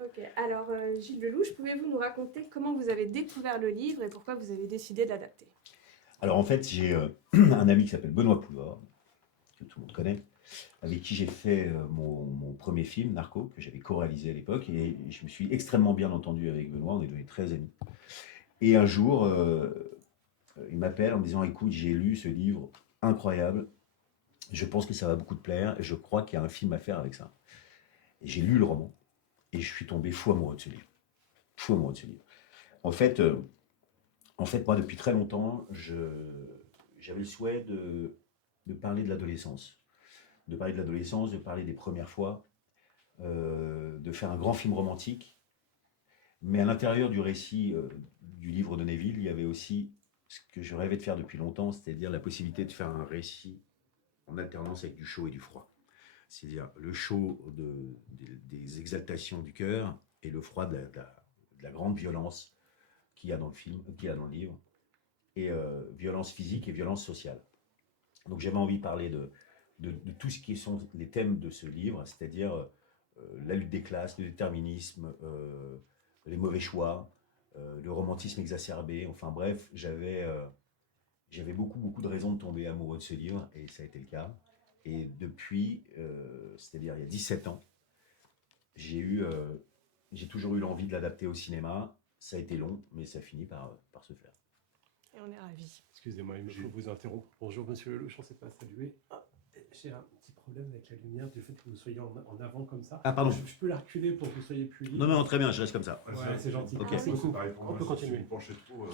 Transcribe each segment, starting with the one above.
Ok, alors Gilles Lelouch, pouvez-vous nous raconter comment vous avez découvert le livre et pourquoi vous avez décidé de l'adapter? Alors en fait, j'ai un ami qui s'appelle Benoît Poulvord, que tout le monde connaît, avec qui j'ai fait mon premier film, Narco, que j'avais co-réalisé à l'époque, et je me suis extrêmement bien entendu avec Benoît, on est devenus très amis. Et un jour, il m'appelle en me disant, écoute, j'ai lu ce livre incroyable, je pense que ça va beaucoup te plaire, et je crois qu'il y a un film à faire avec ça. Et j'ai lu le roman, et je suis tombé fou amoureux de ce livre. Fou amoureux de ce livre. En fait, euh, moi, depuis très longtemps, j'avais le souhait de parler de l'adolescence. De parler de l'adolescence, de parler des premières fois, de faire un grand film romantique. Mais à l'intérieur du récit du livre de Neville, il y avait aussi ce que je rêvais de faire depuis longtemps, c'est-à-dire la possibilité de faire un récit en alternance avec du chaud et du froid. C'est-à-dire le chaud des exaltations du cœur et le froid de la grande violence qu'il y a dans le film, qu'il y a dans le livre, et violence physique et violence sociale. Donc j'avais envie de parler de tout ce qui sont les thèmes de ce livre, c'est-à-dire la lutte des classes, le déterminisme, les mauvais choix, le romantisme exacerbé, enfin bref, j'avais beaucoup de raisons de tomber amoureux de ce livre, et ça a été le cas. Et depuis, c'est-à-dire il y a 17 ans, j'ai eu, j'ai toujours eu l'envie de l'adapter au cinéma. Ça a été long, mais ça finit par se faire. Et on est ravis. Excusez-moi, il me faut vous interrompre. Bonjour Monsieur Lelouch, on ne s'est pas salué. Ah, j'ai un petit problème avec la lumière du fait que vous soyez en avant comme ça. Ah, pardon. Je peux la reculer pour que vous soyez plus libre. Non, très bien, je reste comme ça. Ouais, c'est gentil. Ok. Merci beaucoup. On peut continuer. Pencher trop.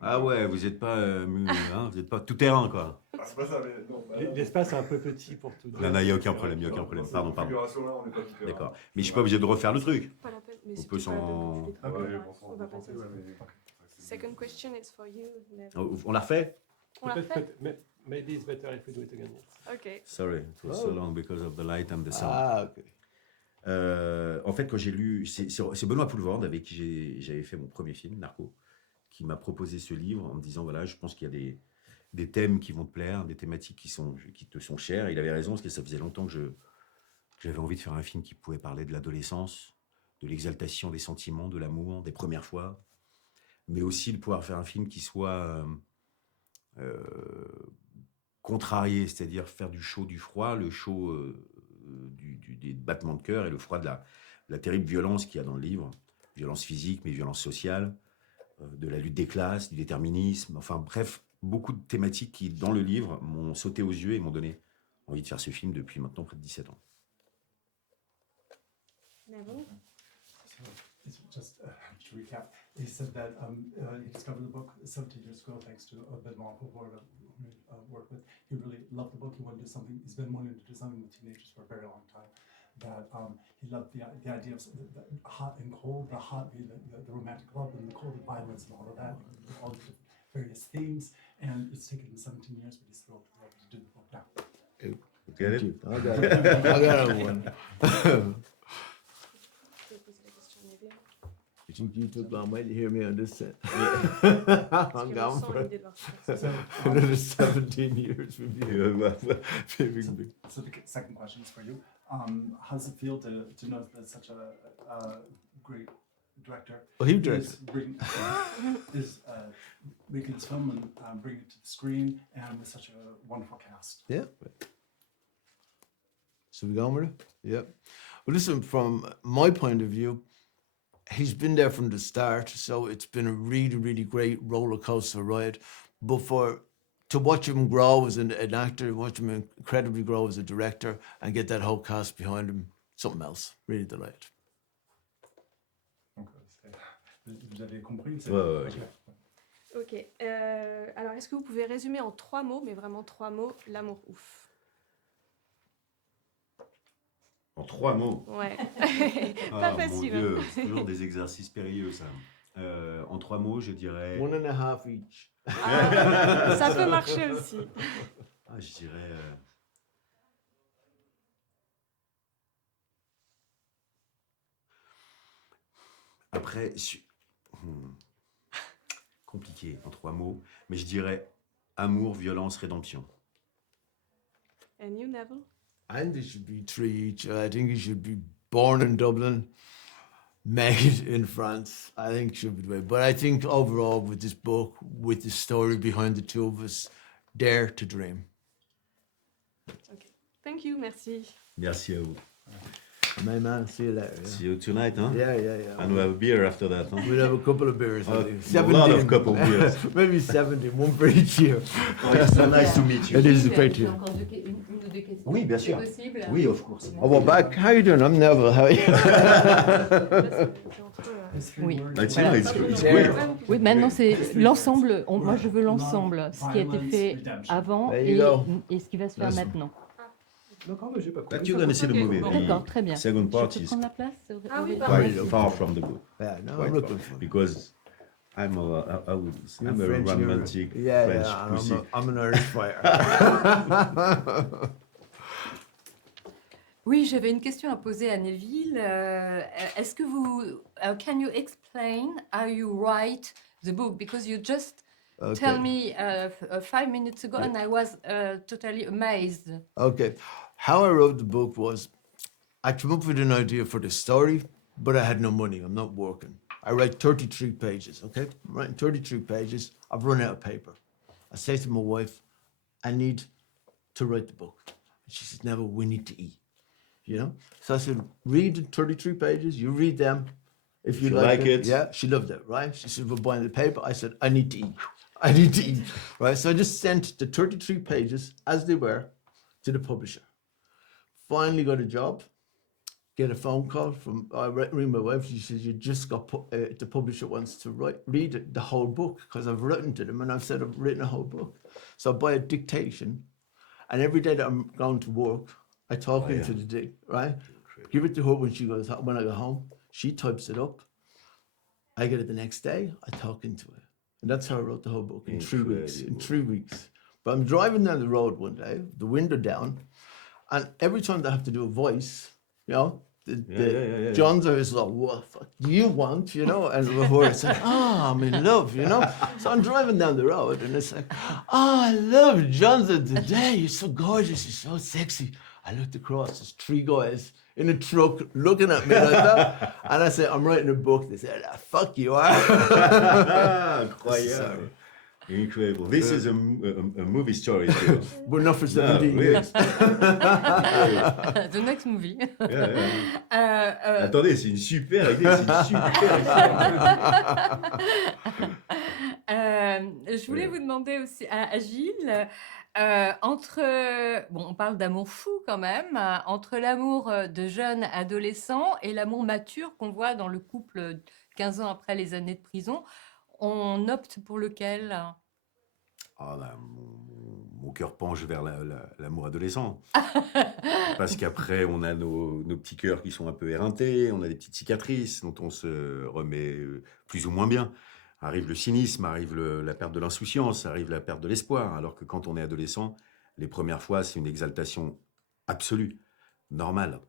Ah ouais, vous n'êtes pas, hein, vous êtes pas tout terrain, quoi. Ah, c'est pas ça, mais non. L'espace est un peu petit pour tout dire. Non, il n'y a aucun problème, il n'y a aucun problème. Pardon. Configuration-là, on n'est pas tout terrain. D'accord. Mais je suis pas obligé de refaire le truc. Pas la peine, mais On c'est peut pas la peine s'en- de tous les Ah trois. ouais, On va passer. Second question is for you, Neville. On l'a refait? On l'a fait? Maybe it's better if we do it again. Ok. Sorry, it was so long because of the light and the sound. Ah, ok. En fait, quand j'ai lu, c'est Benoît Poulvord avec qui j'avais fait mon premier film, Narco, qui m'a proposé ce livre en me disant voilà, je pense qu'il y a des thèmes qui vont te plaire, des thématiques qui te sont chères. Il avait raison parce que ça faisait longtemps que j'avais envie de faire un film qui pouvait parler de l'adolescence, de l'exaltation des sentiments, de l'amour, des premières fois, mais aussi de pouvoir faire un film qui soit contrarié, c'est-à-dire faire du chaud, du froid, le chaud des battements de cœur et le froid de la terrible violence qu'il y a dans le livre, violence physique, mais violence sociale, de la lutte des classes, du déterminisme, enfin bref, beaucoup de thématiques qui, dans le livre, m'ont sauté aux yeux et m'ont donné envie de faire ce film depuis maintenant près de 17 ans. Neville? It's just to recap, he said that he discovered the book 17 years ago thanks to Benoit Poulvord, who worked with. He really loved the book. He wanted to do something. He's been wanting to do something with teenagers for a very long time. That he loved the idea of the hot and cold, the romantic love and the cold and violence and all of that, all the various themes. And it's taken him 17 years, but he's thrilled to do the book now. Okay. I got one. Je vais poser la question à Neville. You think you took long way to hear me on this set? Parce I'm que gone je sens for l'idée de voir ça. another 17 years with you. So the second question is for you. How does it feel to know that such a great director Oh, he is directed. making this film and bringing it to the screen and with such a wonderful cast? Yeah. So we going with it? Yep. Well, listen, from my point of view, he's been there from the start, so it's been a really, really great roller coaster ride. But to watch him grow as an actor, watch him incredibly grow as a director, and get that whole cast behind him, something else. Really delighted. Donc, vous avez compris? Ouais. Ok. Alors, est-ce que vous pouvez résumer en 3 mots, mais vraiment 3 mots, l'amour ouf? En 3 mots. Ouais. Ah, Pas facile. Mon Dieu, c'est toujours des exercices périlleux, ça. En 3 mots, je dirais. 1.5 each. Ah, ça peut marcher aussi. Ah, je dirais. Après, compliqué en 3 mots, mais je dirais amour, violence, rédemption. And you, Neville? I think there should be 3 each. I think he should be born in Dublin, made in France. I think it should be the way. But I think overall, with this book, with the story behind the two of us, dare to dream. Ok. Thank you, merci. Merci à vous. My man, see you later. See you tonight, huh? Yeah, yeah. And we'll have a beer after that, huh? We'll have a couple of beers. I think. A lot of couple beers. Maybe 70, one for each year. Oh, it's so nice to meet you. It is great J'ai to. encore une ou deux questions. Oui, bien sûr. C'est possible? Oui, of course. Oh, well, back. How you doing? I'm Neville. How are you? C'est entre, Oui. It's, it's great. Oui, maintenant c'est l'ensemble. Moi, je veux l'ensemble, ce qui a été fait avant There you go. et ce qui va se faire Listen. maintenant. D'accord, mais j'ai pas compris. But you're gonna see the Ok, movie. bon. D'accord, très bien. The second part Je peux is prendre la place? Ah oui, Oui. pardon. quite far from the book. Yeah, no, Quite I'm looking far. for. Because I'm You're I'm a French, you're- romantic Yeah, French yeah. pussy. I'm an Irish fighter. Oui, j'avais une question à poser à Neville. Est-ce que can you explain how you write the book? Because you just tell me 5 minutes ago, and I was totally amazed. Okay. How I wrote the book was I came up with an idea for the story, but I had no money. I'm not working. I write 33 pages, okay? I'm writing 33 pages. I've run out of paper. I say to my wife, I need to write the book. She says, Neville, we need to eat. You know? So I said, read the 33 pages, you read them. If you She like like it. it. Yeah, she loved it, right? She said, we're buying the paper. I said, I need to eat. I need to eat, right? So I just sent the 33 pages as they were to the publisher. Finally got a job, get a phone call from, I ring my wife, she says, you just got, the publisher wants to read the whole book because I've written to them and I've said I've written a whole book. So I buy a dictation and every day that I'm going to work, I talk into the right? Give it to her when when I go home. She types it up. I get it the next day. I talk into it. And that's how I wrote the whole book in 3 weeks. In 3 weeks. But I'm driving down the road one day, the window down, and every time they have to do a voice, you know, John's always like, what the fuck do you want, you know? And before it's like, I'm in love, you know? So I'm driving down the road and it's like, I love Johnson today. You're so gorgeous. You're so sexy. I looked across, there's 3 guys in a truck looking at me like that. And I said, I'm writing a book. They said, fuck you are. Incroyable. Incredible. This is a movie story too. We're not for No, 17 really. years. The next movie. Attendez, c'est une super idée, c'est une super Je voulais vous demander aussi à Gilles, on parle d'amour fou quand même, entre l'amour de jeune adolescent et l'amour mature qu'on voit dans le couple 15 ans après les années de prison, on opte pour lequel? Ah ben, mon cœur penche vers l'amour adolescent. Parce qu'après, on a nos petits cœurs qui sont un peu éreintés, on a des petites cicatrices dont on se remet plus ou moins bien. Arrive le cynisme, arrive la perte de l'insouciance, arrive la perte de l'espoir. Alors que quand on est adolescent, les premières fois, c'est une exaltation absolue, normale.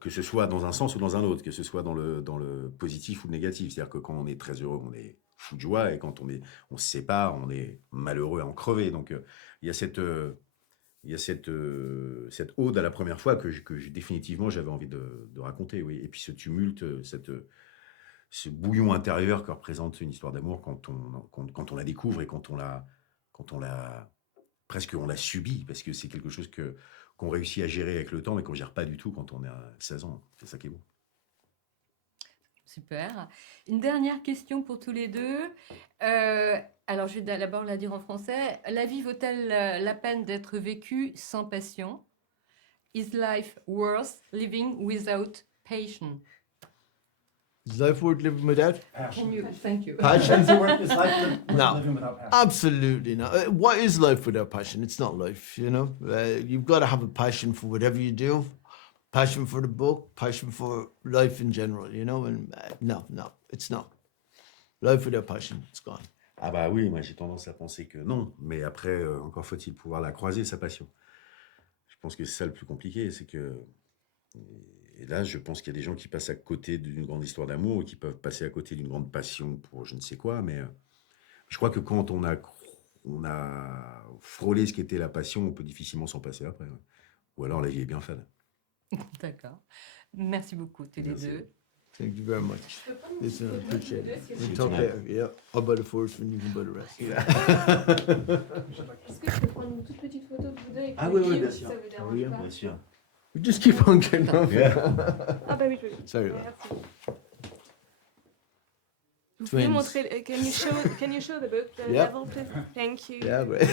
Que ce soit dans un sens ou dans un autre, que ce soit dans le positif ou le négatif. C'est-à-dire que quand on est très heureux, on est fou de joie, et quand on se sépare, on est malheureux à en crever. Donc il y a cette ode à la première fois que définitivement j'avais envie de raconter. Oui. Et puis ce tumulte, ce bouillon intérieur que représente une histoire d'amour quand on la découvre et quand on l'a presque on l'a subi, parce que c'est quelque chose qu'on réussit à gérer avec le temps, mais qu'on ne gère pas du tout quand on a 16 ans. C'est ça qui est beau. Super. Une dernière question pour tous les deux. Alors, je vais d'abord la dire en français. La vie vaut-elle la peine d'être vécue sans passion? Is life worth living without passion? Is life worth living without? Can you? Thank you. Passion? Is it worth No. living without passion? Absolutely not. What is life without passion? It's not life, you know? You've got to have a passion for whatever you do. Passion for the book, passion for life in general, you know? And no, it's not. Life without passion, it's gone. Ah bah oui, moi j'ai tendance à penser que non, mais après, encore faut-il pouvoir la croiser, sa passion. Je pense que c'est ça le plus compliqué, c'est que... Et là, je pense qu'il y a des gens qui passent à côté d'une grande histoire d'amour, et qui peuvent passer à côté d'une grande passion pour je ne sais quoi, mais je crois que quand on a frôlé ce qu'était la passion, on peut difficilement s'en passer après. Ouais. Ou alors la vie est bien faite. D'accord. Merci beaucoup tous les Merci. deux. Thank you very much. Je peux prendre une Listen, I petite photo appreciate de vous it. deux, si vous It's voulez. okay. Yeah, I'll buy the first one, you can buy the rest. Est-ce que je peux prendre une toute petite photo de vous deux avec Ah le oui, oui, livre, bien si sûr. ça vous dérange Oui, pas? Bien sûr. We just keep on getting off. Ah bah oui, oui. Sorry. Merci. Vous pouvez Twins. montrer, can you show the book, the Yep. level, please? Thank you. Yeah, great.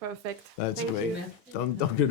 Perfect. That's Thank great. you. Don't get